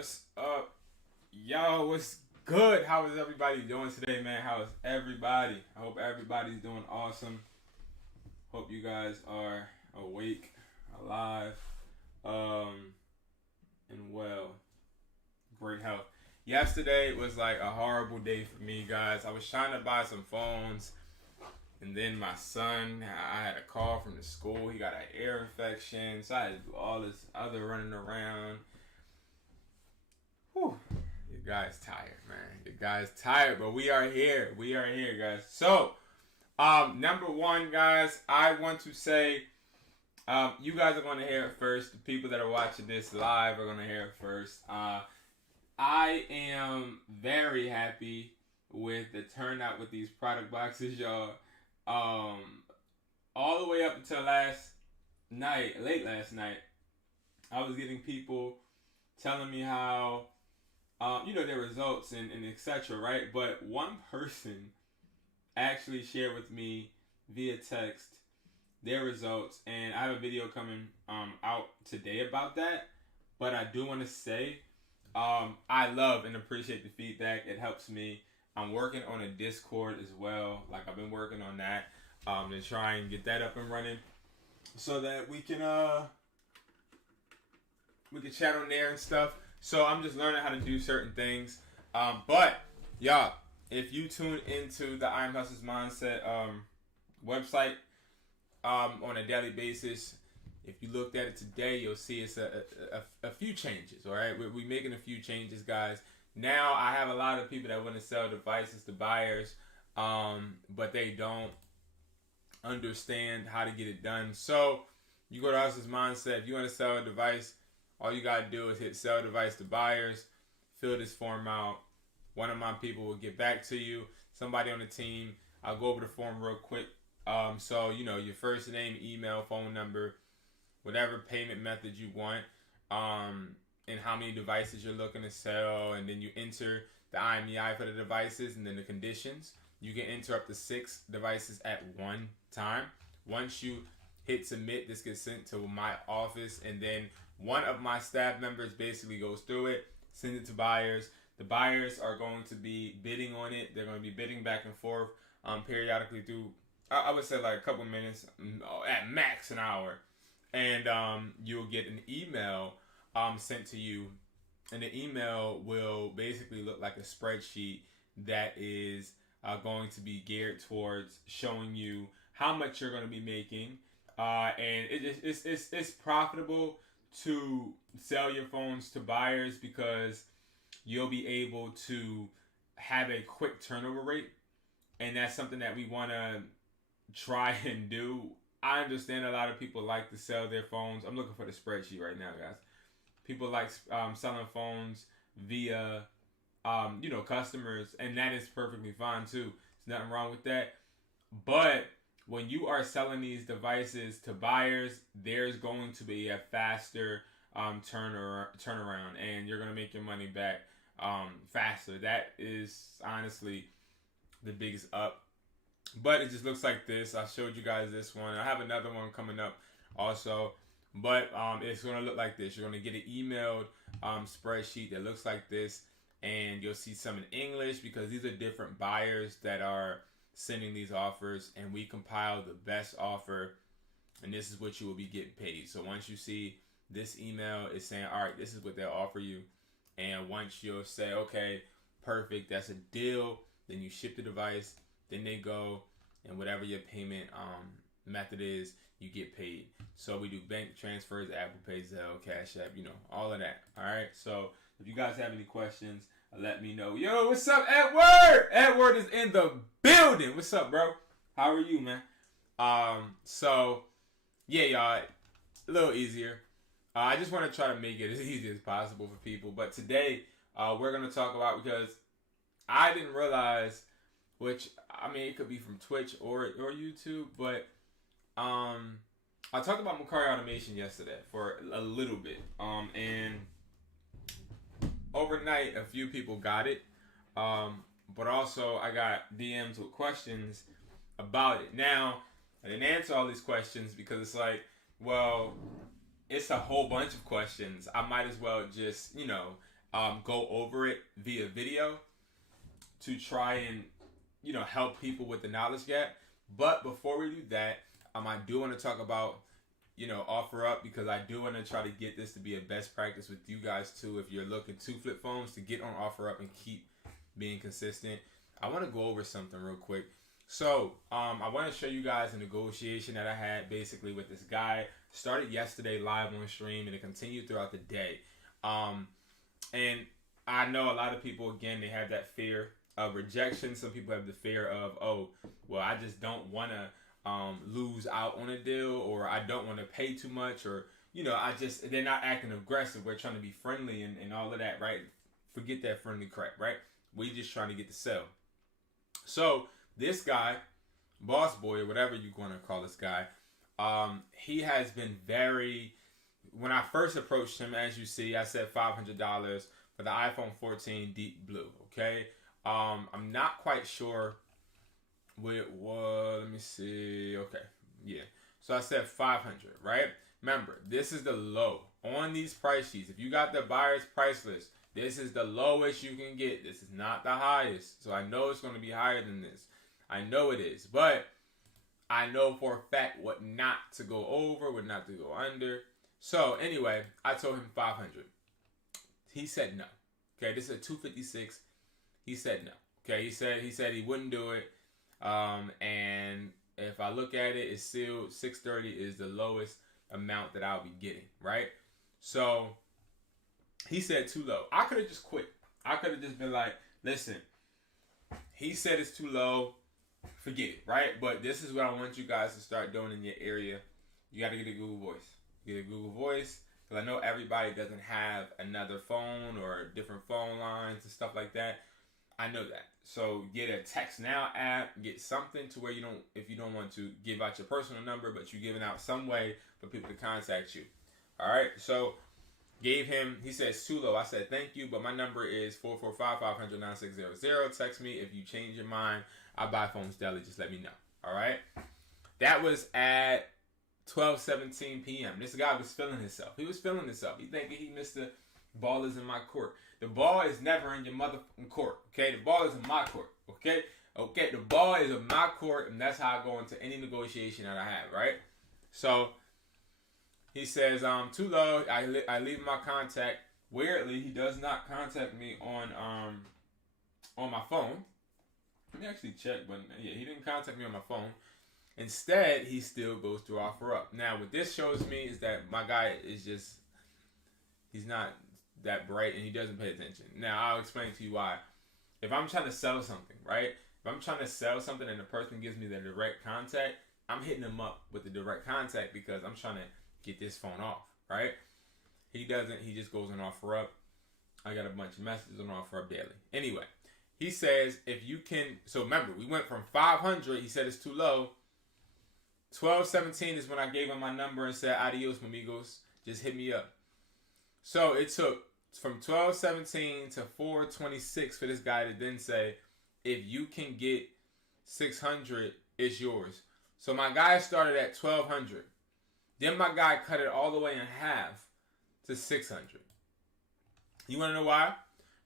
What's up, y'all? What's good? How is everybody doing today, man? How is everybody? I hope everybody's doing awesome. Hope you guys are awake, alive, and well. Great health. Yesterday was like a horrible day for me, guys. I was trying to buy some phones, and then my son, I had a call from the school. He got an ear infection, so I had to do all this other running around. Whew. Your guy's tired, man. Your guy's tired, but we are here. We are here, guys. So, number one, guys, I want to say, you guys are going to hear it first. The people that are watching this live are going to hear it first. I am very happy with the turnout with these product boxes, y'all. All the way up until last night, late last night, I was getting people telling me how, their results and etc., right? But one person actually shared with me via text their results, and I have a video coming out today about that. But I do want to say, I love and appreciate the feedback. It helps me. I'm working on a Discord as well. Like, I've been working on that to try and get that up and running so that we can chat on there and stuff. So I'm just learning how to do certain things. But y'all, if you tune into the I Am Hustler's Mindset website on a daily basis, if you looked at it today, you'll see it's a few changes. All right, we're making a few changes, guys. Now I have a lot of people that want to sell devices to buyers, but they don't understand how to get it done. So you go to Hustler's Mindset. If you want to sell a device, all you gotta do is hit sell device to buyers, fill this form out. One of my people will get back to you. Somebody on the team. I'll go over the form real quick. So your first name, email, phone number, whatever payment method you want, and how many devices you're looking to sell, and then you enter the IMEI for the devices and then the conditions. You can enter up to 6 devices at one time. Once you hit submit, this gets sent to my office, and then one of my staff members basically goes through it, sends it to buyers. The buyers are going to be bidding on it. They're going to be bidding back and forth periodically through, I would say, like a couple minutes, at max an hour. And you'll get an email sent to you. And the email will basically look like a spreadsheet that is going to be geared towards showing you how much you're going to be making. And it's profitable to sell your phones to buyers because you'll be able to have a quick turnover rate, and that's something that we want to try and do. I understand a lot of people like to sell their phones. I'm looking for the spreadsheet right now, guys. People like selling phones via customers, and that is perfectly fine too. There's nothing wrong with that. But when you are selling these devices to buyers, there's going to be a faster turnaround, and you're going to make your money back faster. That is honestly the biggest up. But it just looks like this. I showed you guys this one. I have another one coming up also. But it's going to look like this. You're going to get an emailed spreadsheet that looks like this, and you'll see some in English because these are different buyers that are sending these offers, and we compile the best offer, and this is what you will be getting paid. So once you see this email, it's saying, all right, this is what they'll offer you. And once you'll say, okay, perfect, that's a deal, then you ship the device, then they go, and whatever your payment method is, you get paid. So we do bank transfers, Apple Pay, Zelle, Cash App, all of that. All right. So if you guys have any questions, let me know. Yo, what's up, Edward? Edward is in the building. What's up, bro? How are you, man? So yeah, y'all, a little easier. I just want to try to make it as easy as possible for people. But today, we're going to talk about, because I didn't realize, which, I mean, it could be from Twitch or YouTube, but I talked about Mercari Automation yesterday for a little bit. And overnight, a few people got it. But also, I got DMs with questions about it. Now, I didn't answer all these questions because it's like, well, it's a whole bunch of questions. I might as well just, go over it via video to try and, help people with the knowledge gap. But before we do that, I do want to talk about, OfferUp, because I do want to try to get this to be a best practice with you guys too. If you're looking to flip phones, to get on OfferUp and keep being consistent. I want to go over something real quick. So I want to show you guys a negotiation that I had basically with this guy. Started yesterday live on stream, and it continued throughout the day. And I know a lot of people, again, they have that fear of rejection. Some people have the fear of, oh, well, I just don't want to lose out on a deal, or I don't want to pay too much, or, they're not acting aggressive. We're trying to be friendly and all of that, right? Forget that friendly crap, right? We just trying to get the sell. So this guy, boss boy, or whatever you're going to call this guy, he has been very, when I first approached him, as you see, I said $500 for the iPhone 14 Deep Blue, okay? I'm not quite sure what it was. Let me see. Okay, yeah. So I said 500, right? Remember, this is the low on these price sheets. If you got the buyer's price list, this is the lowest you can get. This is not the highest. So I know it's going to be higher than this. I know it is. But I know for a fact what not to go over, what not to go under. So anyway, I told him 500. He said no. Okay, this is a 256. He said no. Okay, he said he wouldn't do it. And if I look at it, it's still 630 is the lowest amount that I'll be getting, right? So he said too low. I could have just quit. I could have just been like, listen, he said it's too low. Forget it, right? But this is what I want you guys to start doing in your area. You got to get a Google Voice. Get a Google Voice, because I know everybody doesn't have another phone or different phone lines and stuff like that. I know that. So get a Text Now app, get something to where you don't, if you don't want to give out your personal number, but you're giving out some way for people to contact you. All right. So gave him, he said it's too low. I said, thank you, but my number is 445-500-9600. Text me if you change your mind. I buy phones daily. Just let me know. All right. That was at 12:17 p.m. This guy was feeling himself. He was feeling himself. He thinking he missed the ball is in my court. The ball is never in your motherfucking court. Okay. The ball is in my court. Okay. Okay. The ball is in my court, and that's how I go into any negotiation that I have. Right. So he says, too low. I leave my contact. Weirdly, he does not contact me on my phone. Let me actually check, but yeah, he didn't contact me on my phone. Instead, he still goes through OfferUp. Now, what this shows me is that my guy is just, he's not that bright and he doesn't pay attention. Now, I'll explain to you why. If I'm trying to sell something, right? If I'm trying to sell something and the person gives me the direct contact, I'm hitting them up with the direct contact because I'm trying to get this phone off, right? He doesn't. He just goes on OfferUp. I got a bunch of messages on OfferUp daily. Anyway, he says if you can. So remember, we went from 500. He said it's too low. 12:17 is when I gave him my number and said adios, amigos. Just hit me up. So it took from 12:17 to 4:26 for this guy to then say, if you can get 600, it's yours. So my guy started at 1,200. Then my guy cut it all the way in half to 600. You want to know why?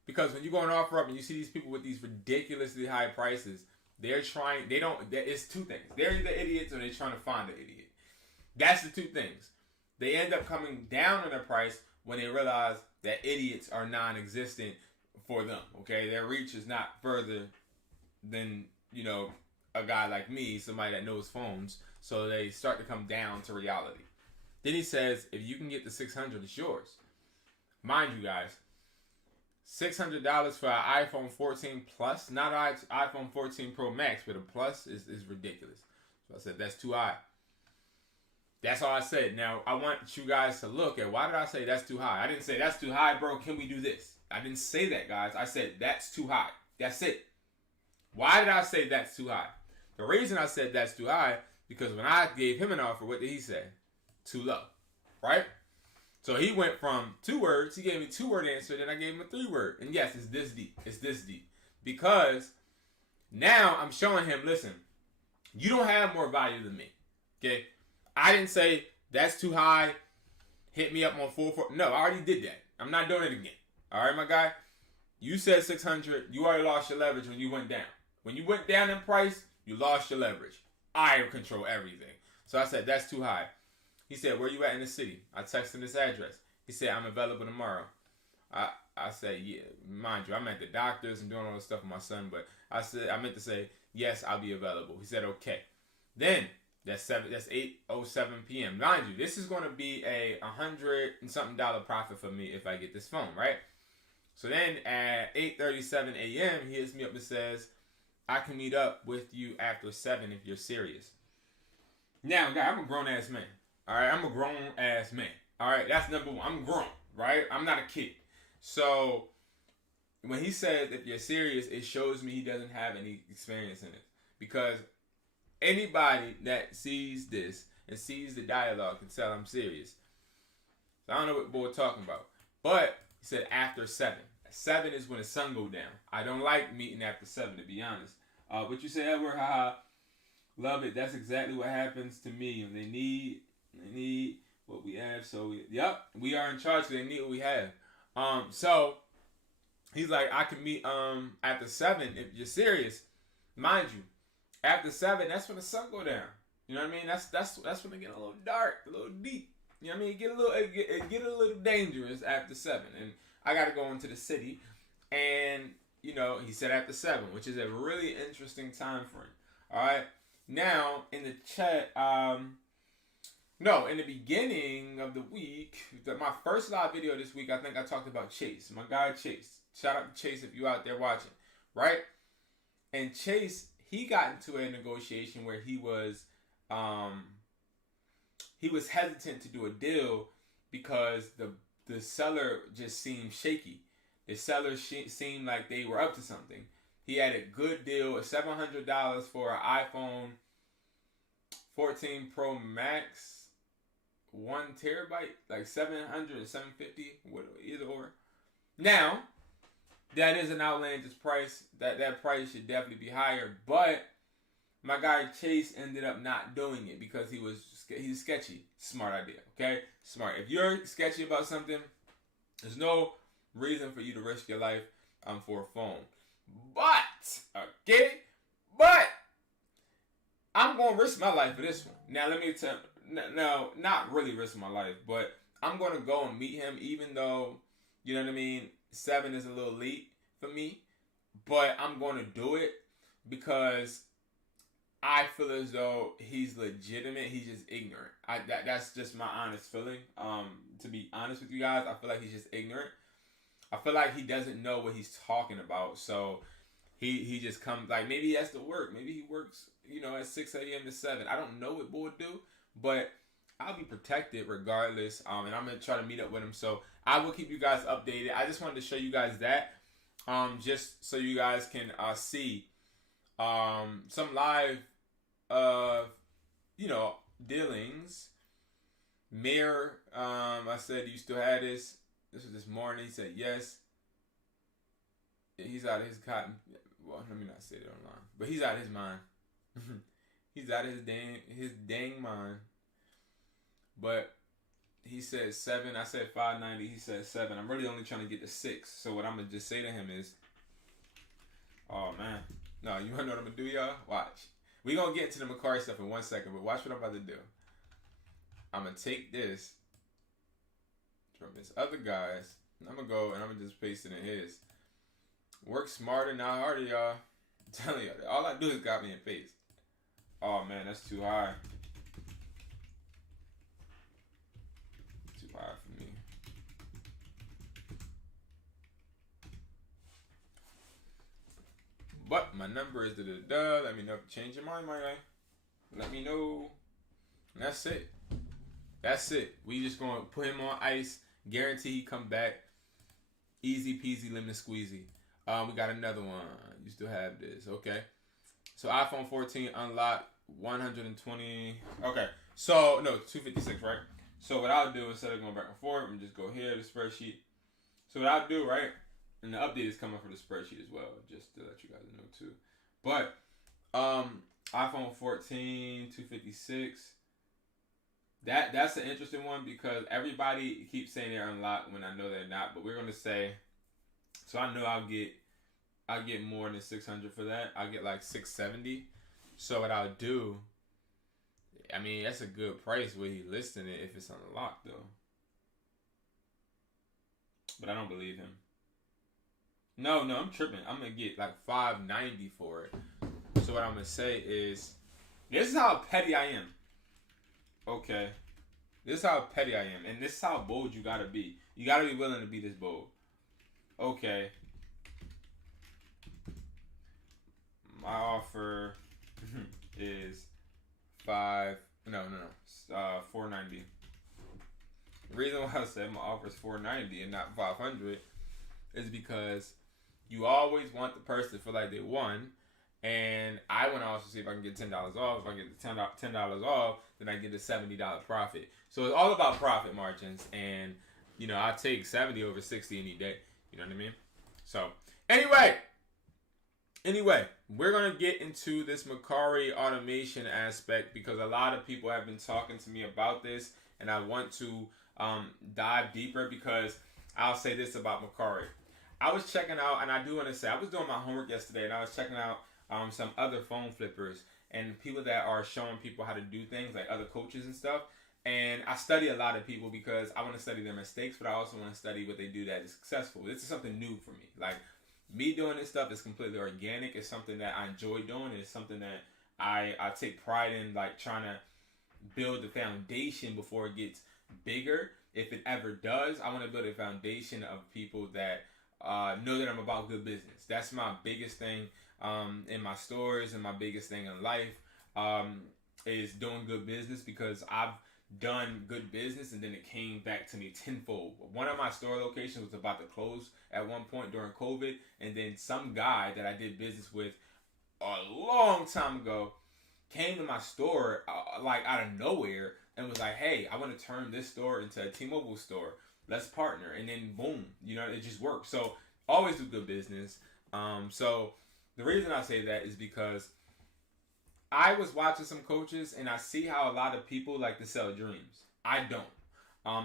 Because when you go on OfferUp and you see these people with these ridiculously high prices, it's two things. They're either idiots or they're trying to find an idiot. That's the two things. They end up coming down on their price when they realize that idiots are non-existent for them. Okay, their reach is not further than, a guy like me, somebody that knows phones. So they start to come down to reality. Then he says, if you can get the 600, it's yours. Mind you guys, $600 for an iPhone 14 Plus, not an iPhone 14 Pro Max, but a Plus is ridiculous. So I said, that's too high. That's all I said. Now, I want you guys to look at, why did I say that's too high? I didn't say, that's too high, bro. Can we do this? I didn't say that, guys. I said, that's too high. That's it. Why did I say that's too high? The reason I said that's too high, because when I gave him an offer, what did he say? Too low. Right? So he went from 2 words. He gave me 2-word answer. Then I gave him a 3-word. And yes, it's this deep. It's this deep. Because now I'm showing him, listen, you don't have more value than me. Okay? I didn't say, that's too high. Hit me up on 4. No, I already did that. I'm not doing it again. All right, my guy. You said 600. You already lost your leverage when you went down. When you went down in price, you lost your leverage. I control everything. So I said, that's too high. He said, where you at in the city? I texted him this address. He said, I'm available tomorrow. I said, yeah, mind you, I'm at the doctor's and doing all this stuff with my son, but I meant to say, yes, I'll be available. He said, okay. Then that's 8:07 p.m. Mind you, this is going to be a $100 and something profit for me if I get this phone, right? So then at 8:37 a.m., he hits me up and says, I can meet up with you after 7 if you're serious. Now, guy, I'm a grown-ass man. All right? I'm a grown-ass man. All right? That's number one. I'm grown, right? I'm not a kid. So when he says if you're serious, it shows me he doesn't have any experience in it. Because anybody that sees this and sees the dialogue can tell I'm serious. So I don't know what boy talking about. But he said after 7. 7 is when the sun go down. I don't like meeting after 7, to be honest. But you say, Edward, haha, love it. That's exactly what happens to me. They need what we have. So we are in charge. They need what we have. So he's like, I can meet after 7 if you're serious. Mind you, after 7, that's when the sun go down. You know what I mean? That's when it get a little dark, a little deep. You know what I mean? It get a little dangerous after 7, and I got to go into the city, and you know he said after 7, which is a really interesting time frame. All right, now in the chat, no, in the beginning of the week, my first live video this week, I think I talked about Chase, my guy Chase. Shout out to Chase if you out there watching, right? And Chase, he got into a negotiation where he was hesitant to do a deal because the seller just seemed shaky. The seller seemed like they were up to something. He had a good deal, $700 for an iPhone 14 Pro Max, 1 terabyte, like 700 or 750, either or. Now, that is an outlandish price. That price should definitely be higher, but my guy Chase ended up not doing it because he's sketchy. Smart idea, okay? Smart. If you're sketchy about something, there's no reason for you to risk your life for a phone. But I'm gonna risk my life for this one. Now let me tell. No, not really risk my life, but I'm gonna go and meet him, even though you know what I mean. 7 is a little late for me, but I'm gonna do it because I feel as though he's legitimate. He's just ignorant. That's just my honest feeling. To be honest with you guys, I feel like he's just ignorant. I feel like he doesn't know what he's talking about. So he just comes, like, maybe he has to work. Maybe he works, at 6 a.m. to 7. I don't know what boy would do, but I'll be protected regardless. And I'm going to try to meet up with him. So I will keep you guys updated. I just wanted to show you guys that. Just so you guys can see some live dealings. Mayor, I said, you still had this? This was this morning. He said, yes. He's out of his cotton. Well, let me not say it online. But he's out of his mind. He's out of his dang mind. But he said 7. I said 590. He said 7. I'm really only trying to get to 6. So what I'm going to just say to him is, oh, man. No, you want to know what I'm going to do, y'all? Watch. We're going to get into the Mercari stuff in 1 second, but watch what I'm about to do. I'm going to take this from this other guy's, and I'm going to go and I'm going to just paste it in his. Work smarter, not harder, y'all. I'm telling you, all I do is copy and paste. Oh, man, that's too high. Too high for me. But my number is da-da-da. Let me know if you change your mind, my guy. Let me know. And that's it. That's it. We just going to put him on ice. Guarantee he come back. Easy peasy, lemon squeezy. We got another one. You still have this. Okay. So iPhone 14 unlocked 120. Okay. So, no, 256, right? So what I'll do, instead of going back and forth, I'm just go here to the spreadsheet. So what I'll do, right? And the update is coming for the spreadsheet as well, just to let you guys know too. But iPhone 14, 256. That's an interesting one because everybody keeps saying they're unlocked when I know they're not. But we're gonna say So I know I'll get more than 600 for that. I'll get like 670. So what I'll do, I mean, that's a good price where he listing it if it's unlocked though. But I don't believe him. No, I'm tripping. I'm gonna get like 590 for it. So what I'm gonna say is, this is how petty I am. Okay, this is how petty I am, and this is how bold you gotta be. You gotta be willing to be this bold. Okay, my offer is 490. The reason why I said my offer is 490 and not 500 is because you always want the person to feel like they won, and I want to also see if I can get $10 off. If I get the $10 off, then I get a $70 profit. So it's all about profit margins, and I take 70 over 60 any day. You know what I mean? So anyway, we're gonna get into this Mercari automation aspect because a lot of people have been talking to me about this, and I want to dive deeper because I'll say this about Mercari. I was checking out, and I do want to say, I was doing my homework yesterday, and I was checking out some other phone flippers and people that are showing people how to do things, like other coaches and stuff. And I study a lot of people because I want to study their mistakes, but I also want to study what they do that is successful. This is something new for me. Like, me doing this stuff is completely organic. It's something that I enjoy doing. It's something that I take pride in, like trying to build the foundation before it gets bigger. If it ever does, I want to build a foundation of people that know that I'm about good business. That's my biggest thing in my stores, and my biggest thing in life is doing good business, because I've done good business and then it came back to me tenfold. One of my store locations was about to close at one point during COVID, and then some guy that I did business with a long time ago came to my store like out of nowhere and was like, hey, I want to turn this store into a T-Mobile store. Let's partner. And then boom, it just worked. So always do good business. So the reason I say that is because I was watching some coaches and I see how a lot of people like to sell dreams. I don't.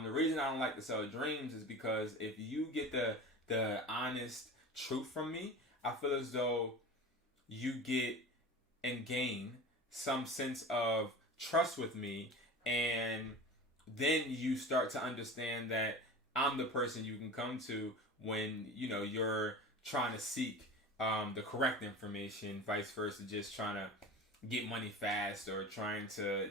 The reason I don't like to sell dreams is because if you get the honest truth from me, I feel as though you get and gain some sense of trust with me, and then you start to understand that I'm the person you can come to when you're trying to seek the correct information, vice versa, just trying to get money fast or trying to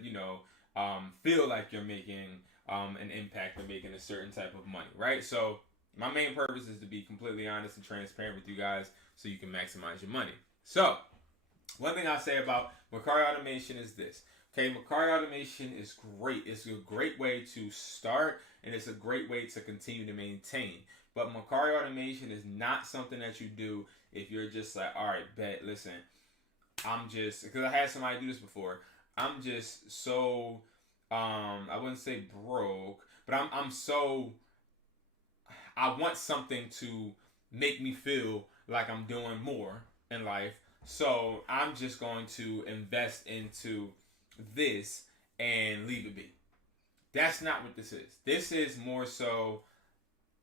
feel like you're making an impact or making a certain type of money, right? So my main purpose is to be completely honest and transparent with you guys so you can maximize your money. So one thing I'll say about Mercari Automation is this. Okay, Mercari Automation is great. It's a great way to start, and it's a great way to continue to maintain. But Mercari Automation is not something that you do if you're just like, all right, bet, listen, because I had somebody do this before. I'm just so, I wouldn't say broke, but I want something to make me feel like I'm doing more in life. So I'm just going to invest into this and leave it be. That's not what this is. This is more so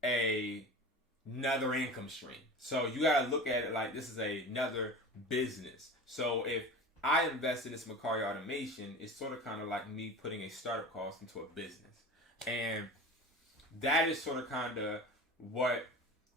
another income stream. So you got to look at it like this is another business. So if I invest in this Mercari Automation, it's sort of kind of like me putting a startup cost into a business. And that is sort of kind of what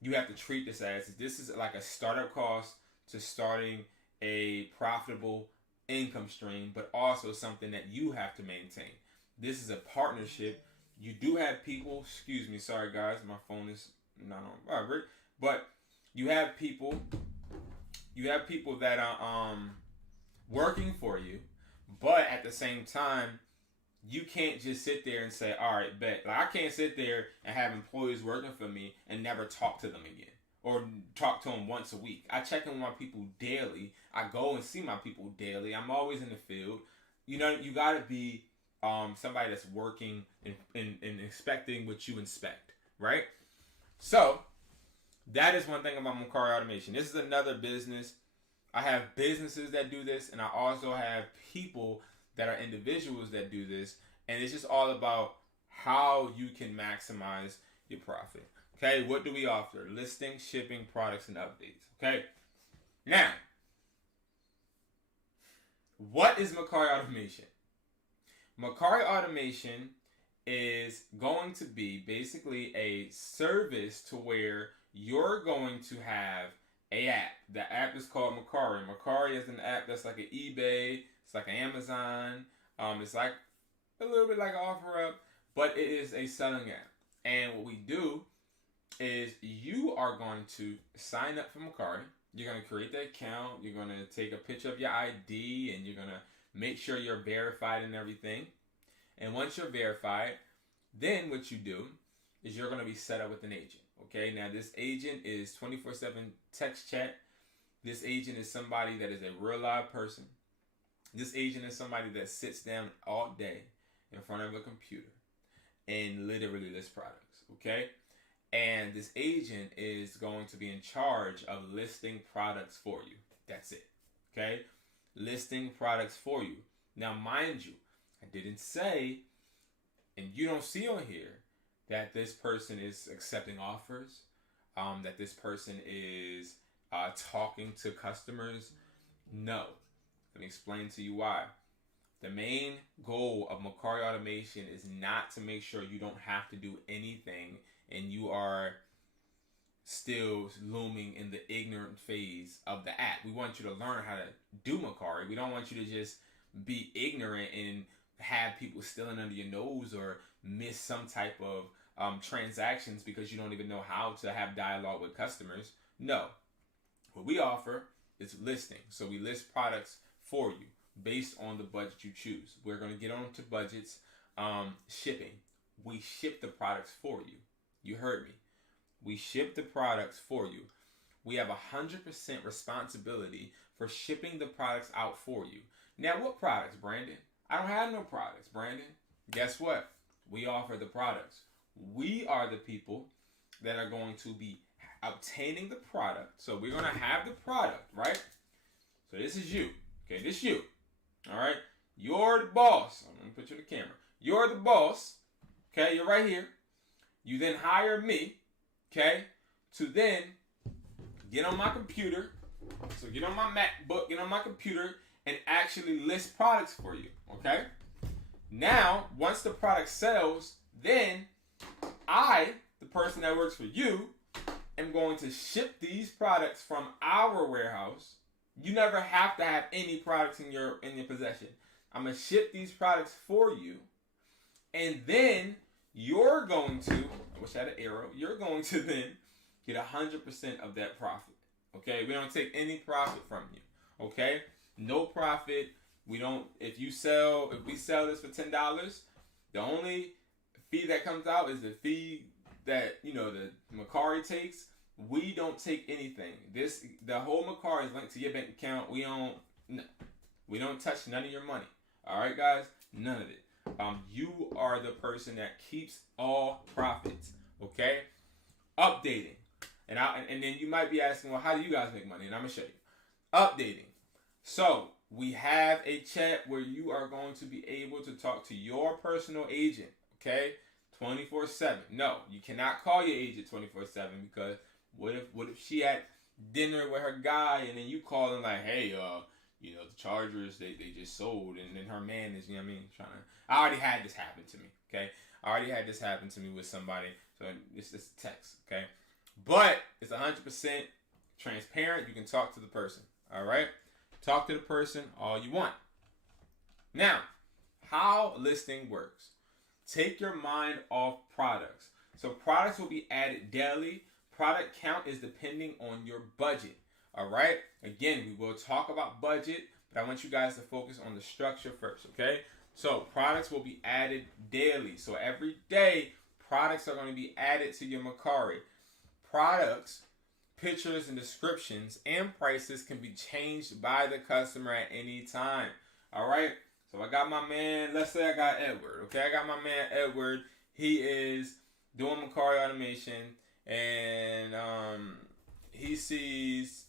you have to treat this as. This is like a startup cost to starting a profitable income stream, but also something that you have to maintain. This is a partnership. You do have people, excuse me, sorry guys, my phone is not on vibrate, but you have people that are working for you, but at the same time, you can't just sit there and say, all right, bet. Like, I can't sit there and have employees working for me and never talk to them again, or talk to them once a week. I check in with my people daily. I go and see my people daily. I'm always in the field. You got to be somebody that's working and expecting what you inspect, right? So that is one thing about Mercari Automation. This is another business. I have businesses that do this, and I also have people that are individuals that do this, and it's just all about how you can maximize your profit. Okay, what do we offer? Listing, shipping, products, and updates. Okay, now, what is Mercari Automation? Mercari Automation is going to be basically a service to where you're going to have a app. The app is called Mercari. Mercari is an app that's like an eBay. It's like an Amazon. It's like a little bit like an OfferUp, but it is a selling app. And what we do is you are going to sign up for Mercari. You're going to create that account. You're going to take a picture of your ID, and you're going to make sure you're verified and everything. And once you're verified, then what you do is you're going to be set up with an agent. Okay, now this agent is 24/7 text chat. This agent is somebody that is a real live person. This agent is somebody that sits down all day in front of a computer and literally lists products. Okay, and this agent is going to be in charge of listing products for you. That's it. Okay, listing products for you. Now, mind you, I didn't say, and you don't see on here, that this person is accepting offers, that this person is talking to customers. No. Let me explain to you why. The main goal of Mercari Automation is not to make sure you don't have to do anything and you are still looming in the ignorant phase of the app. We want you to learn how to do Mercari. We don't want you to just be ignorant and have people stealing under your nose or miss some type of transactions because you don't even know how to have dialogue with customers. No. What we offer is listing. So we list products for you based on the budget you choose. We're going to get on to budgets. Shipping. We ship the products for you. You heard me. We ship the products for you. We have 100% responsibility for shipping the products out for you. Now, what products, Brandon? I don't have no products, Brandon. Guess what? We offer the products. We are the people that are going to be obtaining the product. So we're going to have the product, right? So this is you. Okay, this is you. All right? You're the boss. I'm going to put you in the camera. You're the boss. Okay, you're right here. You then hire me, okay, to then get on my computer. So get on my MacBook, get on my computer, and actually list products for you, okay? Now, once the product sells, then I, the person that works for you, am going to ship these products from our warehouse. You never have to have any products in your possession. I'm going to ship these products for you, and then you're going to, I wish I had an arrow, you're going to then get 100% of that profit, okay? We don't take any profit from you, okay? No profit. We don't, if we sell this for $10, the only fee that comes out is the fee that, the Mercari takes. We don't take anything. The whole Mercari is linked to your bank account. We don't touch none of your money. All right, guys? None of it. You are the person that keeps all profits, okay? Updating. And then you might be asking, well, how do you guys make money? And I'm going to show you. Updating. So we have a chat where you are going to be able to talk to your personal agent, okay? 24/7. No, you cannot call your agent 24/7 because what if she at dinner with her guy and then you call and like, hey, the Chargers, they just sold, and then her man is, trying to. I already had this happen to me, okay? I already had this happen to me with somebody, so it's just a text, okay? But it's 100% transparent. You can talk to the person, all right? Talk to the person all you want. Now, how listing works. Take your mind off products. So products will be added daily. Product count is depending on your budget. All right? Again, we will talk about budget, but I want you guys to focus on the structure first, okay? So products will be added daily. So every day, products are going to be added to your Mercari. Products, pictures, and descriptions and prices can be changed by the customer at any time. All right? So I got my man, let's say I got Edward, okay? I got my man Edward. He is doing Mercari Automation, and he sees,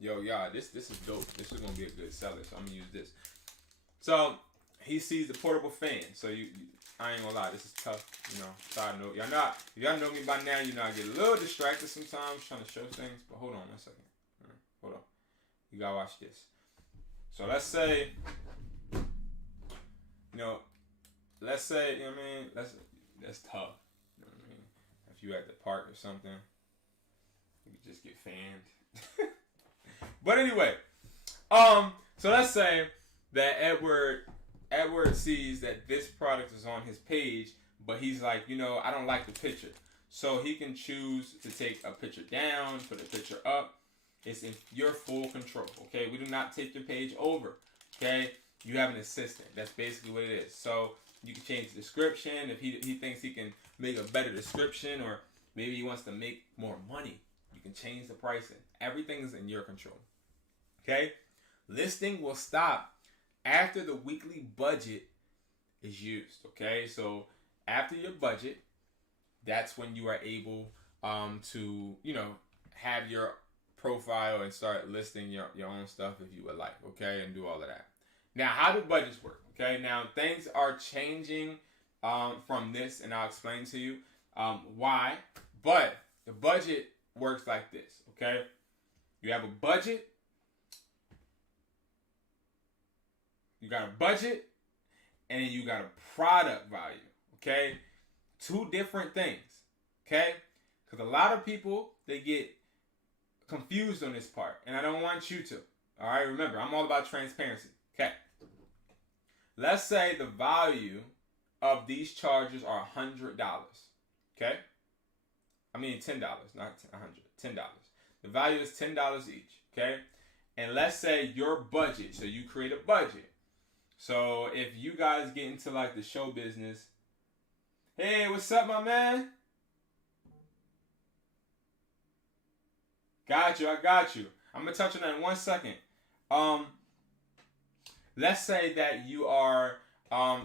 this is dope. This is going to be a good seller, so I'm going to use this. So he sees the portable fan. So I ain't gonna lie, this is tough. Side note. Y'all know me by now. I get a little distracted sometimes trying to show things. But hold on 1 second. Hold on. You gotta watch this. So let's say, let's say, that's tough. If you at the park or something, you could just get fanned. But anyway, so let's say that Edward sees that this product is on his page, but he's like, I don't like the picture. So he can choose to take a picture down, put a picture up. It's in your full control, okay? We do not take your page over, okay? You have an assistant. That's basically what it is. So you can change the description. If he thinks he can make a better description, or maybe he wants to make more money, you can change the pricing. Everything is in your control, okay? Listing will stop after the weekly budget is used, okay? So after your budget, that's when you are able to, have your profile and start listing your own stuff if you would like, okay? And do all of that. Now, how do budgets work, okay? Now, things are changing from this, and I'll explain to you why. But the budget works like this, okay? You have a budget. You got a budget, and then you got a product value, okay? Two different things, okay? Because a lot of people, they get confused on this part, and I don't want you to. All right, remember, I'm all about transparency, okay? Let's say the value of these charges are $100, okay? I mean $10, not 100, $10. The value is $10 each, okay? And let's say your budget, so you create a budget. So if you guys get into like the show business, hey, what's up, my man? Got you, I got you. I'm gonna touch on that in 1 second. Let's say that you are,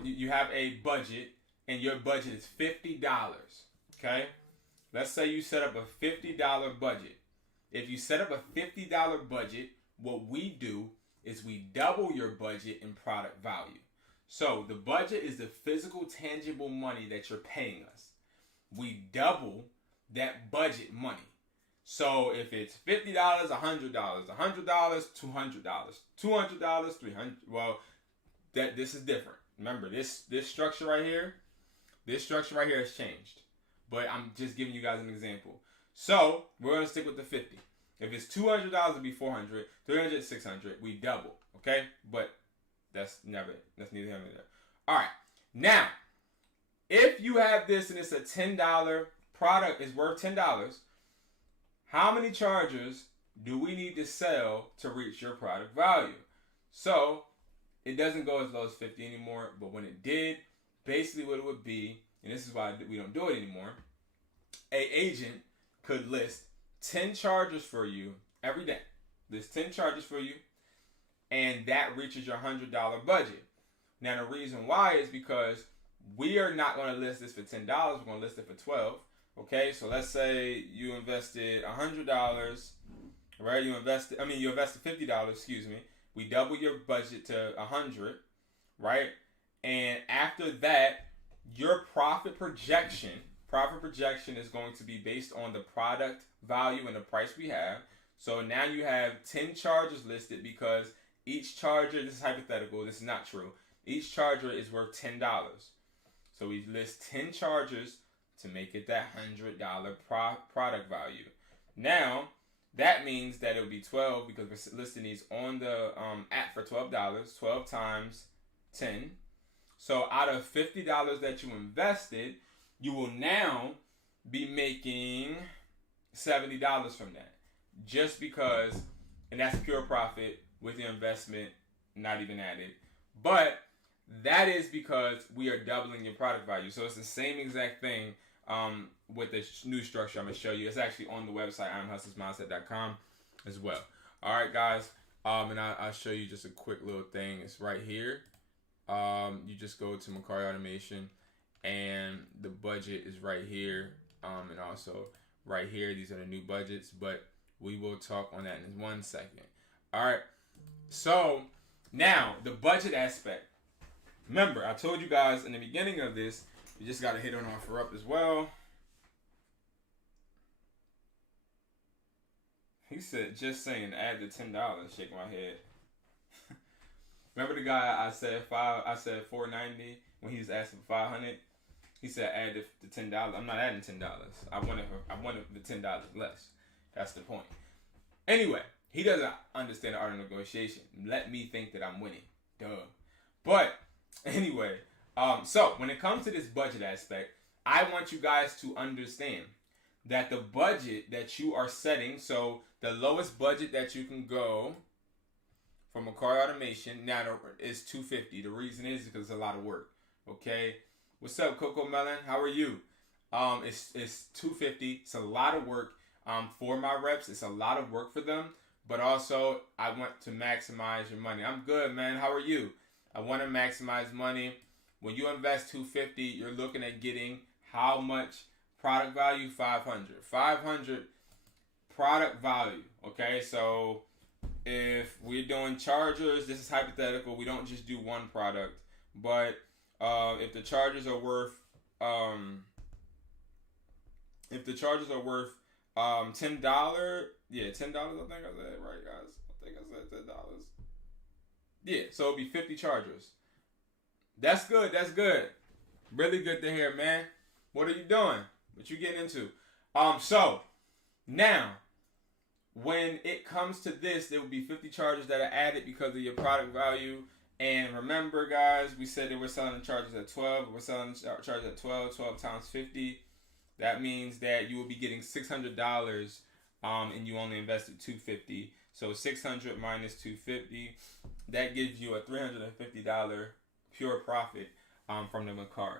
you have a budget, and your budget is $50. Okay, let's say you set up a $50 budget. If you set up a $50 budget, what we do is we double your budget in product value. So the budget is the physical, tangible money that you're paying us. We double that budget money. So if it's $50, $100, $100, $200, $200, $300. Well, this is different. Remember, this structure right here, has changed. But I'm just giving you guys an example. So we're gonna stick with the 50. If it's $200, it'll be $400, $300, $600. We double, okay? But that's neither here nor there. All right. Now, if you have this and it's a $10 product, is worth $10. How many chargers do we need to sell to reach your product value? So it doesn't go as low as 50 anymore, but when it did, basically what it would be, and this is why we don't do it anymore, an agent could list 10 chargers for you every day. List 10 chargers for you, and that reaches your $100 budget. Now the reason why is because we are not going to list this for $10. We're going to list it for $12. Okay, so let's say you invested $100, right? You invested $50, excuse me. We double your budget to $100, right? And after that, your profit projection is going to be based on the product value and the price we have. So now you have 10 chargers listed because each charger, this is hypothetical, this is not true. Each charger is worth $10. So we list 10 chargers to make it that $100 product value. Now, that means that it would be 12 because we're listing these on the app for $12. 12 times 10. So out of $50 that you invested, you will now be making $70 from that. Just because, and that's pure profit with your investment not even added. But that is because we are doubling your product value. So it's the same exact thing with the new structure I'm going to show you. It's actually on the website, imhustlesmindset.com as well. All right, guys. And I'll show you just a quick little thing. It's right here. You just go to Mercari Automation, and the budget is right here. And also right here, these are the new budgets, but we will talk on that in 1 second. All right. So now the budget aspect. Remember, I told you guys in the beginning of this, you just got to hit on offer up as well. He said, just saying, add the $10. Shake my head. Remember the guy I said $4.90 when he was asking for $500. He said add the $10. I'm not adding $10. I wanted the $10 less. That's the point. Anyway, he doesn't understand the art of negotiation. Let me think that I'm winning. Duh. But anyway, so when it comes to this budget aspect, I want you guys to understand that the budget that you are setting, so the lowest budget that you can go from Mercari Automation now is $250. The reason is because it's a lot of work. Okay, what's up, Coco Melon? How are you? It's $250. It's a lot of work. For my reps, it's a lot of work for them. But also, I want to maximize your money. I'm good, man. How are you? I want to maximize money. When you invest $250, you're looking at getting how much product value? 500. 500 product value. Okay, so if we're doing chargers, this is hypothetical. We don't just do one product, but if the chargers are worth $10, yeah, $10. I think I said it right, guys. I think I said $10. Yeah, so it'll be 50 chargers. That's good. That's good. Really good to hear, man. What are you doing? What you getting into? So now, when it comes to this, there will be 50 chargers that are added because of your product value. And remember, guys, we said that we're selling the chargers at 12. We're selling the chargers at 12 times 50. That means that you will be getting $600, and you only invested $250. So 600 minus 250, that gives you a $350 pure profit from the Mercari.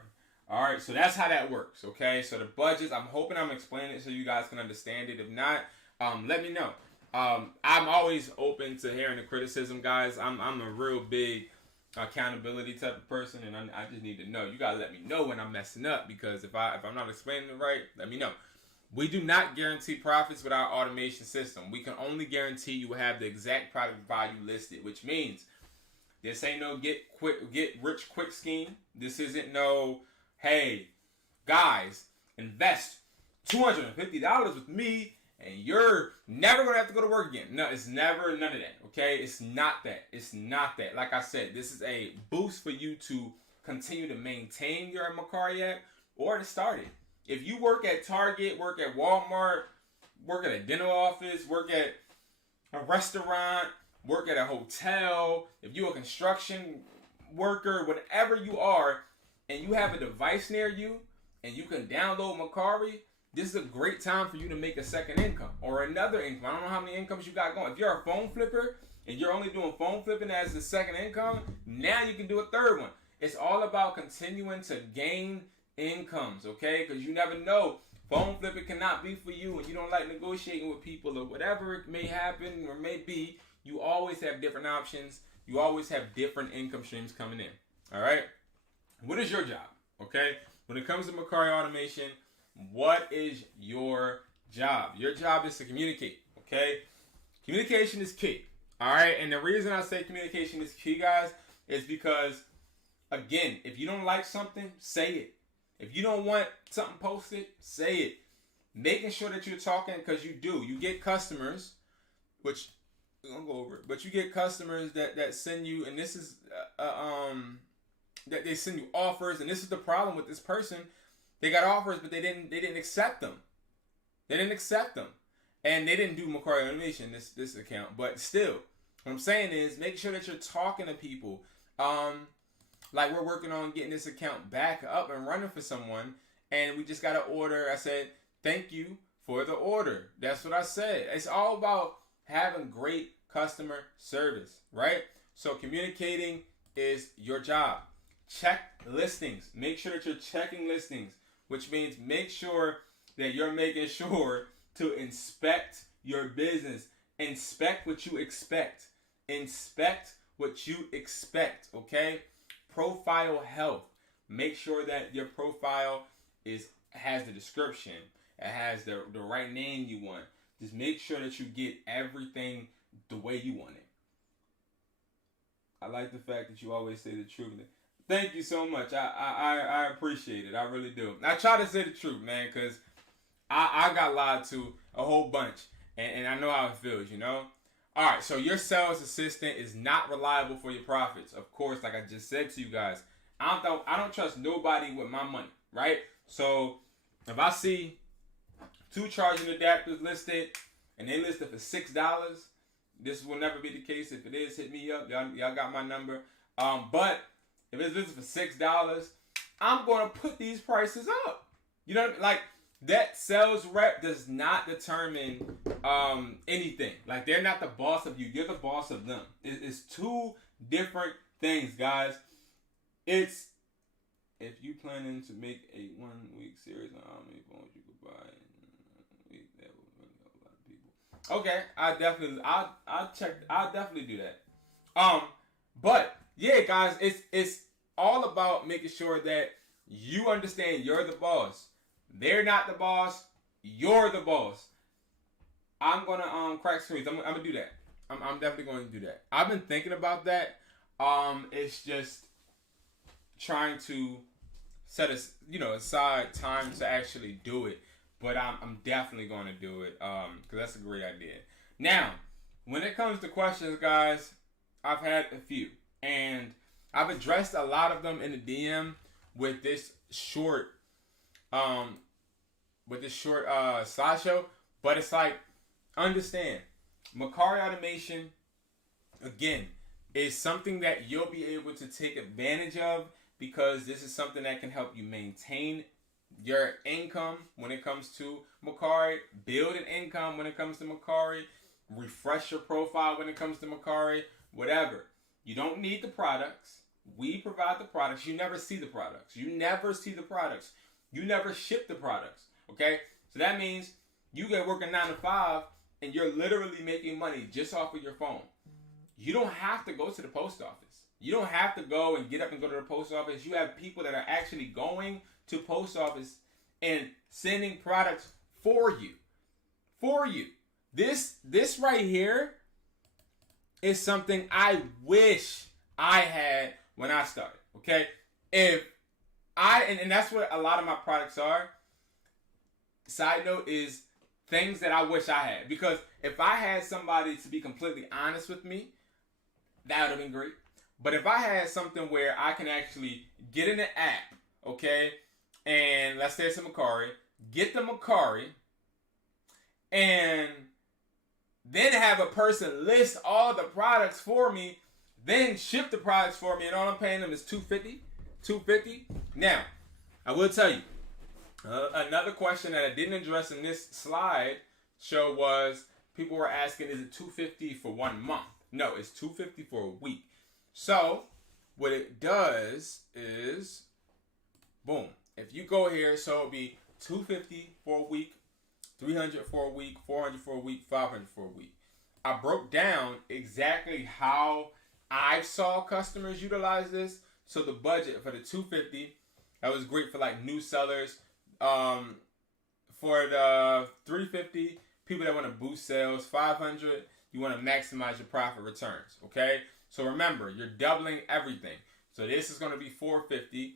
All right, so that's how that works. Okay, so the budgets. I'm hoping I'm explaining it so you guys can understand it. If not, let me know. I'm always open to hearing the criticism, guys. I'm a real big accountability type of person, and I just need to know. You gotta let me know when I'm messing up, because if I'm not explaining it right, let me know. We do not guarantee profits with our automation system. We can only guarantee you will have the exact product value listed, which means this ain't no get rich quick scheme. This isn't no, hey, guys, invest $250 with me and you're never going to have to go to work again. No, it's never none of that, okay? It's not that. It's not that. Like I said, this is a boost for you to continue to maintain your Mercari app or to start it. If you work at Target, work at Walmart, work at a dental office, work at a restaurant, work at a hotel, if you're a construction worker, whatever you are, and you have a device near you and you can download Mercari, this is a great time for you to make a second income or another income. I don't know how many incomes you got going. If you're a phone flipper and you're only doing phone flipping as the second income, now you can do a third one. It's all about continuing to gain incomes, okay? Because you never know. Phone flipping cannot be for you, and you don't like negotiating with people or whatever it may happen or may be. You always have different options. You always have different income streams coming in. All right? What is your job? Okay? When it comes to Mercari Automation, what is your job? Your job is to communicate. Okay? Communication is key. All right? And the reason I say communication is key, guys, is because, again, if you don't like something, say it. If you don't want something posted, say it. Making sure that you're talking, because you do. You get customers, which we're gonna go over it, but you get customers that send you, and this is that they send you offers, and this is the problem with this person. They got offers, but they didn't accept them. They didn't accept them, and they didn't do Mercari Automation this account. But still, what I'm saying is, make sure that you're talking to people. Like we're working on getting this account back up and running for someone, and we just got an order. I said, thank you for the order. That's what I said. It's all about having great customer service, right? So communicating is your job. Check listings. Make sure that you're checking listings, which means make sure that you're making sure to inspect your business. Inspect what you expect. Inspect what you expect, okay? Profile health. Make sure that your profile has the description. It has the right name you want. Just make sure that you get everything the way you want it. I like the fact that you always say the truth. Thank you so much. I appreciate it. I really do. I try to say the truth, man, because I got lied to a whole bunch, and I know how it feels, you know? All right, so your sales assistant is not reliable for your profits. Of course, like I just said to you guys, I don't trust nobody with my money, right? So if I see two charging adapters listed and they listed for $6, this will never be the case. If it is, hit me up. Y'all got my number. But if it's listed for $6, I'm gonna put these prices up. You know, like that sales rep does not determine anything. Like they're not the boss of you. You're the boss of them. It's two different things, guys. It's if you planning to make a 1 week series on how many phones you could buy in a week, that would really help a lot of people. Okay, I'll definitely do that. But yeah, guys, it's all about making sure that you understand you're the boss. They're not the boss. You're the boss. I'm gonna crack screens. I'm gonna do that. I'm definitely going to do that. I've been thinking about that. It's just trying to set aside time to actually do it. But I'm definitely going to do it because that's a great idea. Now, when it comes to questions, guys, I've had a few, and I've addressed a lot of them in the DM with this short slideshow. But it's like, understand, Mercari Automation, again, is something that you'll be able to take advantage of because this is something that can help you maintain your income when it comes to Mercari, build an income when it comes to Mercari, refresh your profile when it comes to Mercari, whatever. You don't need the products. We provide the products. You never see the products. You never ship the products. Okay? So that means you get working 9 to 5 and you're literally making money just off of your phone. You don't have to go to the post office. You don't have to go and get up and go to the post office. You have people that are actually going to post office and sending products for you. For you. This right here is something I wish I had when I started. Okay? And that's what a lot of my products are. Side note is things that I wish I had. Because if I had somebody to be completely honest with me, that would have been great. But if I had something where I can actually get in the app, okay, and let's say it's a Mercari, get the Mercari, and then have a person list all the products for me, then ship the products for me, and all I'm paying them is $250. Now, I will tell you, another question that I didn't address in this slide show was people were asking, is it $250 for 1 month? No, it's $250 for a week. So what it does is, boom. If you go here, so it'll be $250 for a week, $300 for a week, $400 for a week, $500 for a week. I broke down exactly how I saw customers utilize this. So the budget for the $250, that was great for like new sellers. For the $350, people that want to boost sales. $500, you want to maximize your profit returns. Okay, so remember, you're doubling everything. So this is going to be $450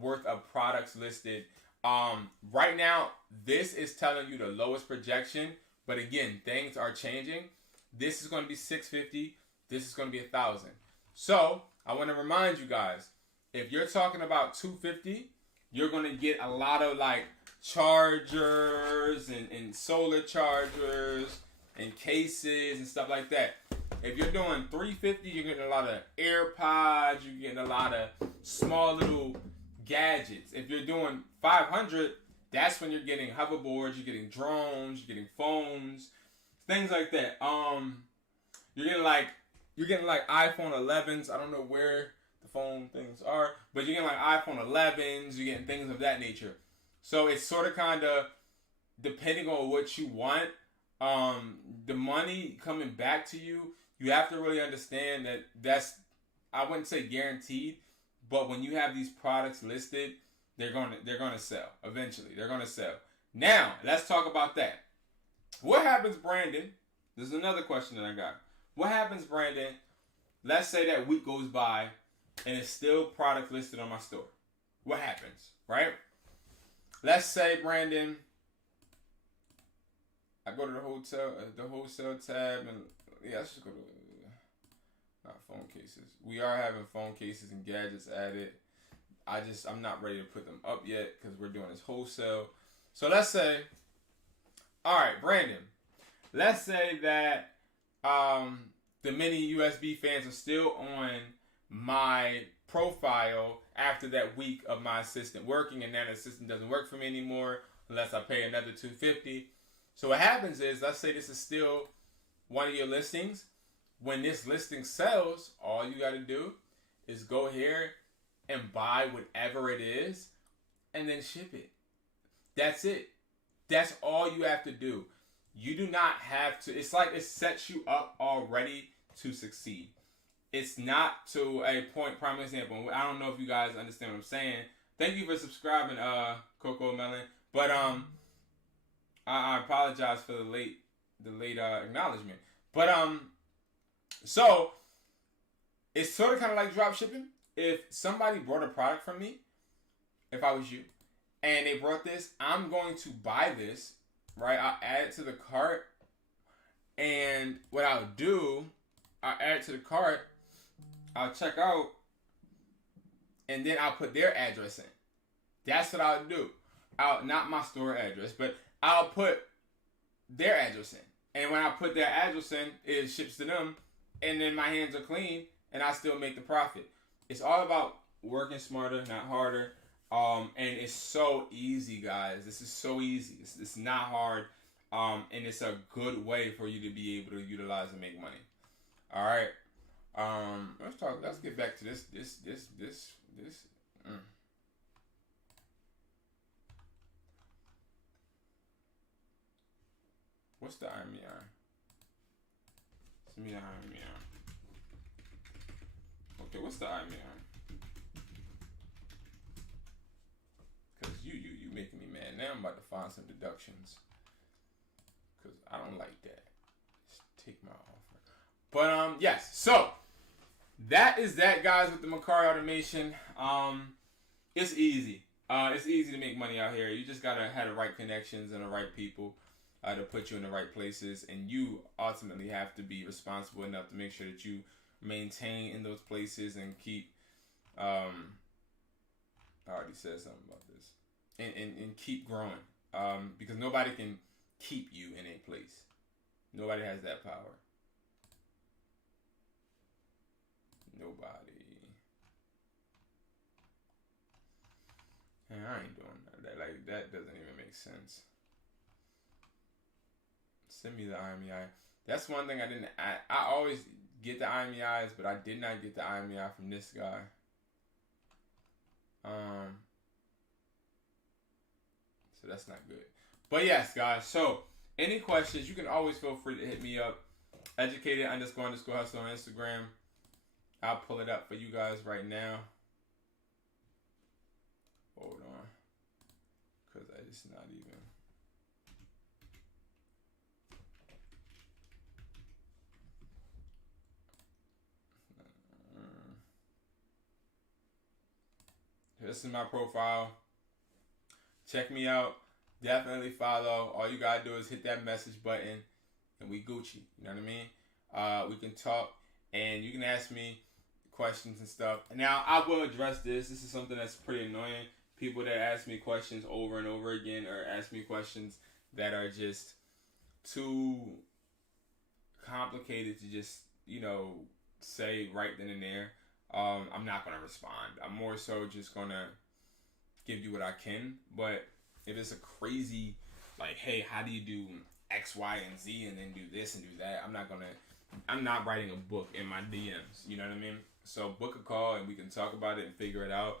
worth of products listed. Right now, this is telling you the lowest projection, but again, things are changing. This is going to be $650. This is going to be $1,000. So I want to remind you guys, if you're talking about $250, you're going to get a lot of like chargers and solar chargers and cases and stuff like that. If you're doing $350, you're getting a lot of AirPods, you're getting a lot of small little gadgets. If you're doing $500, that's when you're getting hoverboards, you're getting drones, you're getting phones, things like that. You're getting like iPhone 11s. I don't know where the phone things are, but you're getting like iPhone 11s, you're getting things of that nature. So it's sort of kind of depending on what you want. The money coming back to you, you have to really understand that that's, I wouldn't say guaranteed, but when you have these products listed, they're gonna sell eventually. They're gonna sell. Now let's talk about that. What happens, Brandon? This is another question that I got. What happens, Brandon? Let's say that week goes by and it's still product listed on my store. What happens, right? Let's say, Brandon, I go to the wholesale tab, and yeah, let's just go to phone cases. We are having phone cases and gadgets added. I'm not ready to put them up yet because we're doing this wholesale. So let's say, all right, Brandon, let's say that the many USB fans are still on my profile after that week of my assistant working, and that assistant doesn't work for me anymore unless I pay another $250. So what happens is, let's say this is still one of your listings. When this listing sells, all you got to do is go here and buy whatever it is and then ship it. That's it. That's all you have to do. You do not have to. It's like it sets you up already to succeed. It's not to a point. Prime example. I don't know if you guys understand what I'm saying. Thank you for subscribing, Coco Melon. But I apologize for the late acknowledgement. But so it's sort of kind of like drop shipping. If somebody brought a product from me, if I was you, and they brought this, I'm going to buy this, right? I'll add it to the cart, and what I'll do, I'll add it to the cart, I'll check out, and then I'll put their address in. That's what I'll do. Not my store address, but I'll put their address in. And when I put their address in, it ships to them, and then my hands are clean, and I still make the profit. It's all about working smarter, not harder. And it's so easy, guys. This is so easy. It's not hard. And it's a good way for you to be able to utilize and make money. All right. Let's get back to this. What's the IMEI? Send me the IMEI. Okay, what's the IMEI? Because you making me mad. Now I'm about to find some deductions. Because I don't like that. Just take my offer. But, yes. So, that is that, guys, with the Mercari Automation. It's easy. It's easy to make money out here. You just got to have the right connections and the right people to put you in the right places. And you ultimately have to be responsible enough to make sure that you maintain in those places and keep... I already said something about this. And keep growing. Because nobody can keep you in a place. Nobody has that power. Nobody. And I ain't doing that. Like, that doesn't even make sense. Send me the IMEI. That's one thing I didn't... I always get the IMEIs, but I did not get the IMEI from this guy. So that's not good. But yes, guys. So, any questions, you can always feel free to hit me up. Educated__hustle on Instagram. I'll pull it up for you guys right now. Hold on. Because it's not even... This is my profile. Check me out. Definitely follow. All you gotta do is hit that message button and we Gucci. You know what I mean? We can talk and you can ask me questions and stuff. Now, I will address this. This is something that's pretty annoying. People that ask me questions over and over again or ask me questions that are just too complicated to just, say right then and there. I'm not going to respond. I'm more so just going to give you what I can. But if it's a crazy, like, hey, how do you do X, Y, and Z and then do this and do that? I'm not writing a book in my DMs. You know what I mean? So book a call and we can talk about it and figure it out.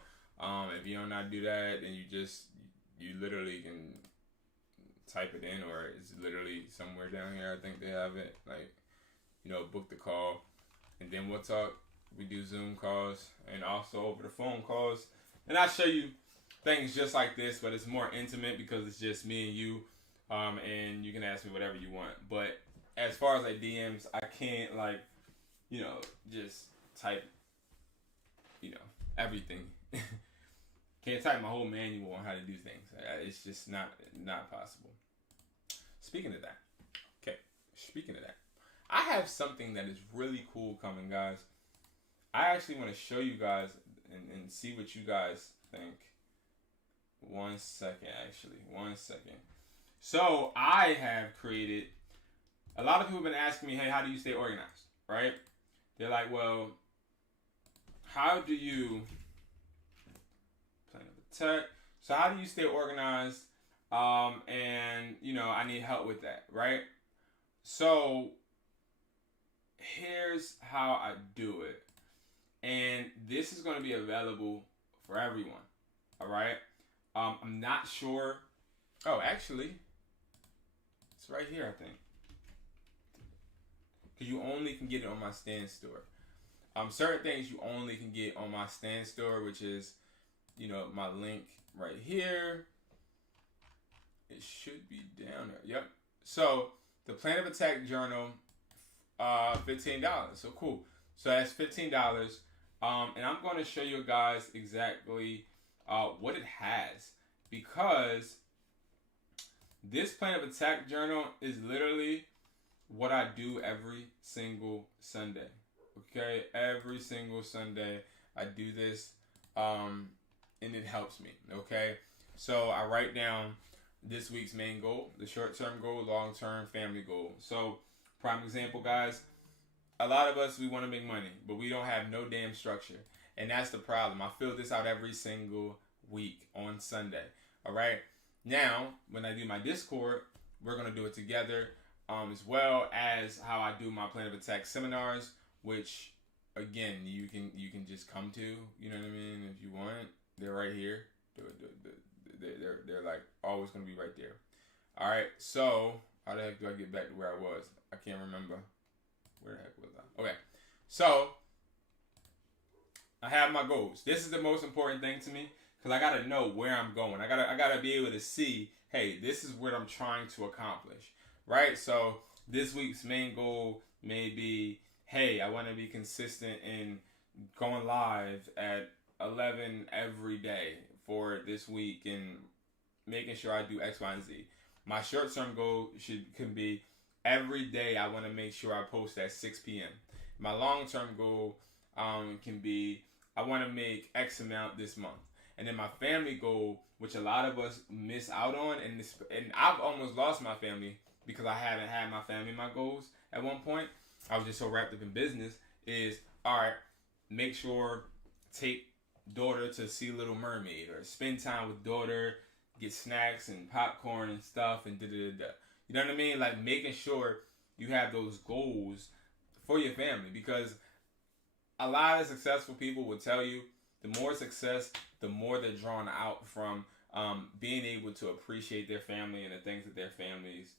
If you don't not do that, then you literally can type it in or it's literally somewhere down here. I think they have it. Like, book the call and then we'll talk. We do Zoom calls and also over the phone calls. And I show you things just like this, but it's more intimate because it's just me and you. And you can ask me whatever you want. But as far as like DMs, I can't just type, everything. Can't type my whole manual on how to do things. It's just not possible. Speaking of that, I have something that is really cool coming, guys. I actually want to show you guys and see what you guys think. One second. So I have created, a lot of people have been asking me, hey, how do you stay organized, right? They're like, well, how do you plan of attack? So how do you stay organized? And I need help with that, right? So here's how I do it. And this is going to be available for everyone. All right. I'm not sure. Oh, actually, it's right here, I think. Because you only can get it on my Stand store. Certain things you only can get on my Stand store, which is, my link right here. It should be down there. Yep. So the Plan of Attack Journal, $15. So cool. So that's $15. And I'm going to show you guys exactly what it has, because this Plan of Attack Journal is literally what I do every single Sunday. Okay, every single Sunday I do this, and it helps me. Okay, so I write down this week's main goal, the short-term goal, long-term family goal. So, prime example, guys. A lot of us, we want to make money, but we don't have no damn structure. And that's the problem. I fill this out every single week on Sunday. All right. Now, when I do my Discord, we're going to do it together, as well as how I do my Plan of Attack seminars, which, again, you can just come to. You know what I mean? If you want, they're right here. They're like always going to be right there. All right. So, how the heck do I get back to where I was? I can't remember. Where the heck was I? Okay, so I have my goals. This is the most important thing to me, because I gotta know where I'm going. I gotta be able to see, hey, this is what I'm trying to accomplish, right? So this week's main goal may be, hey, I want to be consistent in going live at 11 every day for this week and making sure I do X, Y, and Z. My short-term goal can be, every day I want to make sure I post at 6 p.m. My long-term goal can be, I want to make X amount this month. And then my family goal, which a lot of us miss out on, and I've almost lost my family because I haven't had my family in my goals at one point. I was just so wrapped up in business, is, all right, make sure, take daughter to see Little Mermaid, or spend time with daughter, get snacks and popcorn and stuff, and da-da-da-da. You know what I mean? Like, making sure you have those goals for your family. Because a lot of successful people will tell you, the more success, the more they're drawn out from being able to appreciate their family and the things that their families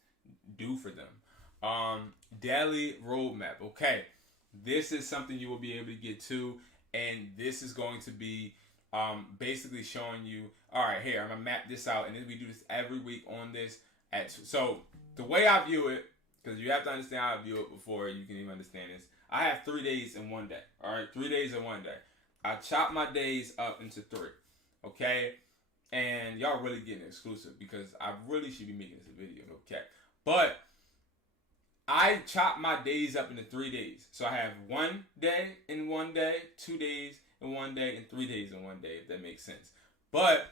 do for them. Daily roadmap. Okay, this is something you will be able to get to. And this is going to be basically showing you, all right, here, I'm going to map this out. And then we do this every week on this. So the way I view it, because you have to understand how I view it before you can even understand this. I have 3 days in one day. All right, 3 days in one day. I chop my days up into 3. Okay, and y'all really getting exclusive, because I really should be making this a video. Okay, but I chop my days up into 3 days. So I have 1 day in 1 day, 2 days in 1 day, and 3 days in 1 day, if that makes sense. But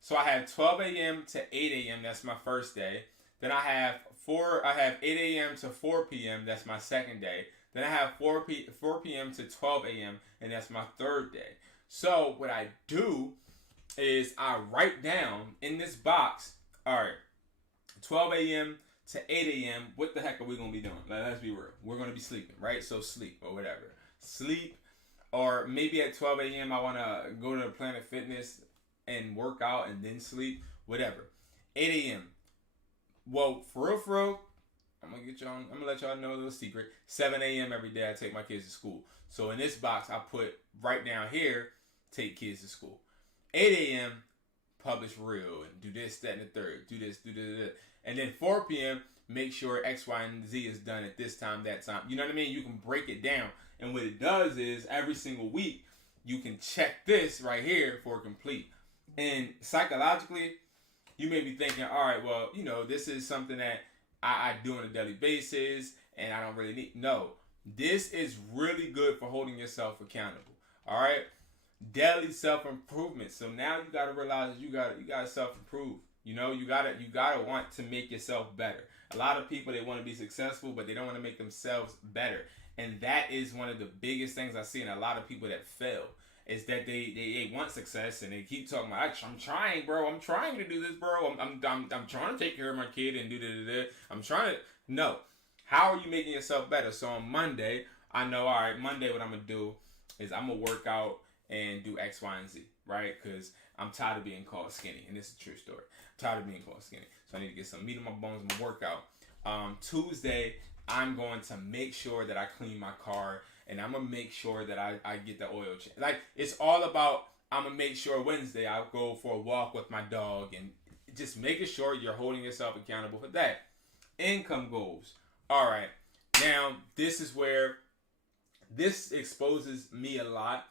so I have 12 a.m. to 8 a.m. That's my first day. Then I have 8 a.m. to 4 p.m. That's my second day. Then I have 4 p.m. to 12 a.m. and that's my third day. So what I do is I write down in this box, all right, 12 a.m. to 8 a.m. What the heck are we going to be doing? Let's be real. We're going to be sleeping, right? So sleep or whatever. Sleep, or maybe at 12 a.m. I want to go to Planet Fitness and work out and then sleep, whatever. 8 a.m. Well, for real, I'm gonna let y'all know a little secret. 7 a.m. every day I take my kids to school. So in this box I put right down here, take kids to school. 8 a.m. publish reel and do this, that, and the third. Do this, do that. And then 4 p.m. make sure X, Y, and Z is done at this time, that time. You know what I mean? You can break it down. And what it does is every single week you can check this right here for complete. And psychologically, you may be thinking, all right, well, this is something that I do on a daily basis and I don't really need. No, this is really good for holding yourself accountable. All right. Daily self-improvement. So now you got to realize you got to self-improve. You gotta want to make yourself better. A lot of people, they want to be successful, but they don't want to make themselves better. And that is one of the biggest things I see in a lot of people that fail, is that they want success and they keep talking about, I'm trying, bro. I'm trying to do this, bro. I'm trying to take care of my kid and do da. I'm trying to. No. How are you making yourself better? So on Monday, I know, all right, Monday what I'm going to do is I'm going to work out and do X, Y, and Z, right? Because I'm tired of being called skinny. And this is a true story. I'm tired of being called skinny. So I need to get some meat on my bones and work out. Tuesday, I'm going to make sure that I clean my car. And I'm going to make sure that I get the oil change. Like, it's all about, I'm going to make sure Wednesday I go for a walk with my dog. And just making sure you're holding yourself accountable for that. Income goals. All right. Now, this is where this exposes me a lot.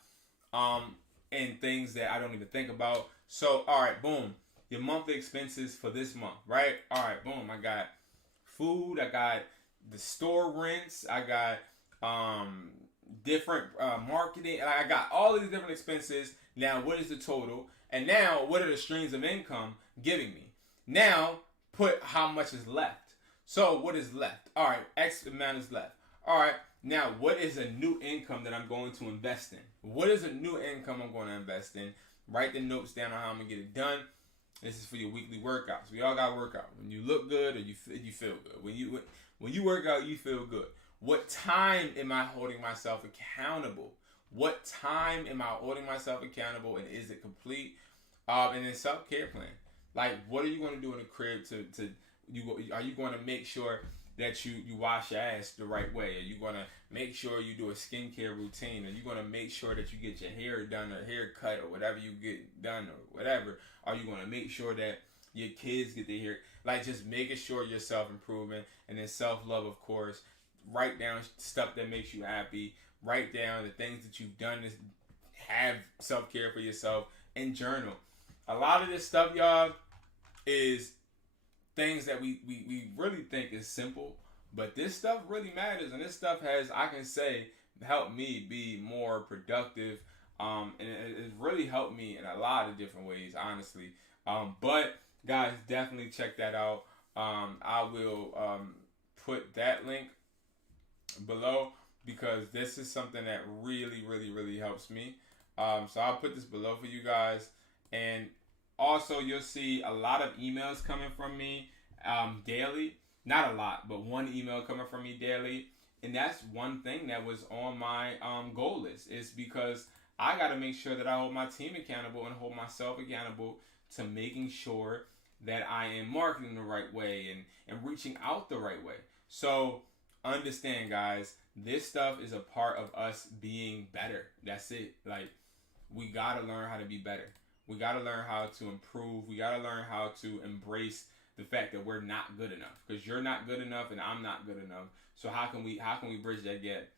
And things that I don't even think about. So, all right, boom. Your monthly expenses for this month, right? All right, boom. I got food. I got the store rents. I got different marketing. I got all these different expenses. Now, what is the total? And now, what are the streams of income giving me? Now, put how much is left. So, what is left? All right, X amount is left. All right. Now, what is a new income that I'm going to invest in? What is a new income I'm going to invest in? Write the notes down on how I'm going to get it done. This is for your weekly workouts. We all got to work out. When you look good or you feel good. When you work out, you feel good. What time am I holding myself accountable? What time am I holding myself accountable, and is it complete? And then self-care plan. Like, what are you going to do in the crib are you going to make sure that you wash your ass the right way? Are you going to make sure you do a skincare routine? Are you going to make sure that you get your hair done or hair cut or whatever you get done or whatever? Are you going to make sure that your kids get their hair? Like, just making sure you're self-improvement. And then self-love, of course. Write down stuff that makes you happy. Write down the things that you've done to have self-care for yourself. And journal. A lot of this stuff, y'all, is things that we really think is simple, but this stuff really matters, and this stuff has, I can say, helped me be more productive, and it really helped me in a lot of different ways, honestly. But guys, definitely check that out. I will put that link below because this is something that really helps me. So I'll put this below for you guys, and also, you'll see a lot of emails coming from me daily. Not a lot, but one email coming from me daily. And that's one thing that was on my goal list. Is because I got to make sure that I hold my team accountable and hold myself accountable to making sure that I am marketing the right way and reaching out the right way. So understand, guys, this stuff is a part of us being better. That's it. Like, we got to learn how to be better. We got to learn how to improve. We got to learn how to embrace the fact that we're not good enough, because you're not good enough and I'm not good enough. So how can we bridge that gap?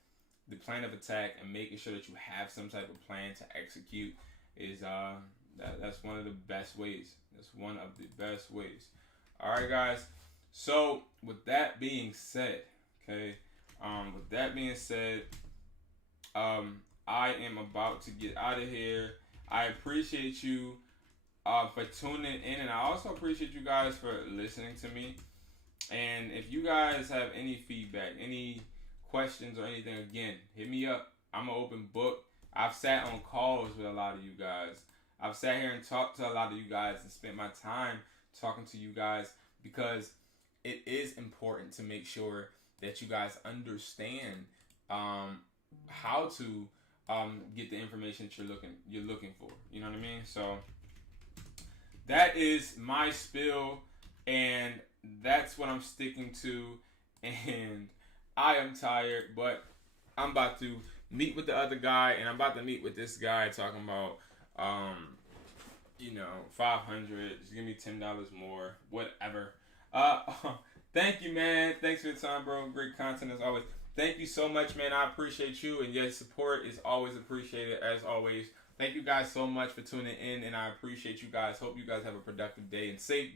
The plan of attack and making sure that you have some type of plan to execute is that's one of the best ways. That's one of the best ways. All right, guys. So with that being said, I am about to get out of here. I appreciate you for tuning in, and I also appreciate you guys for listening to me. And if you guys have any feedback, any questions or anything, again, hit me up. I'm an open book. I've sat on calls with a lot of you guys. I've sat here and talked to a lot of you guys and spent my time talking to you guys because it is important to make sure that you guys understand how to get the information that you're looking for. You know what I mean? So that is my spiel, and that's what I'm sticking to. And I am tired, but I'm about to meet with the other guy, and I'm about to meet with this guy talking about, $500. Just give me $10 more, whatever. Thank you, man. Thanks for your time, bro. Great content as always. Thank you so much, man. I appreciate you, and your support is always appreciated, as always. Thank you guys so much for tuning in, and I appreciate you guys. Hope you guys have a productive day and safe.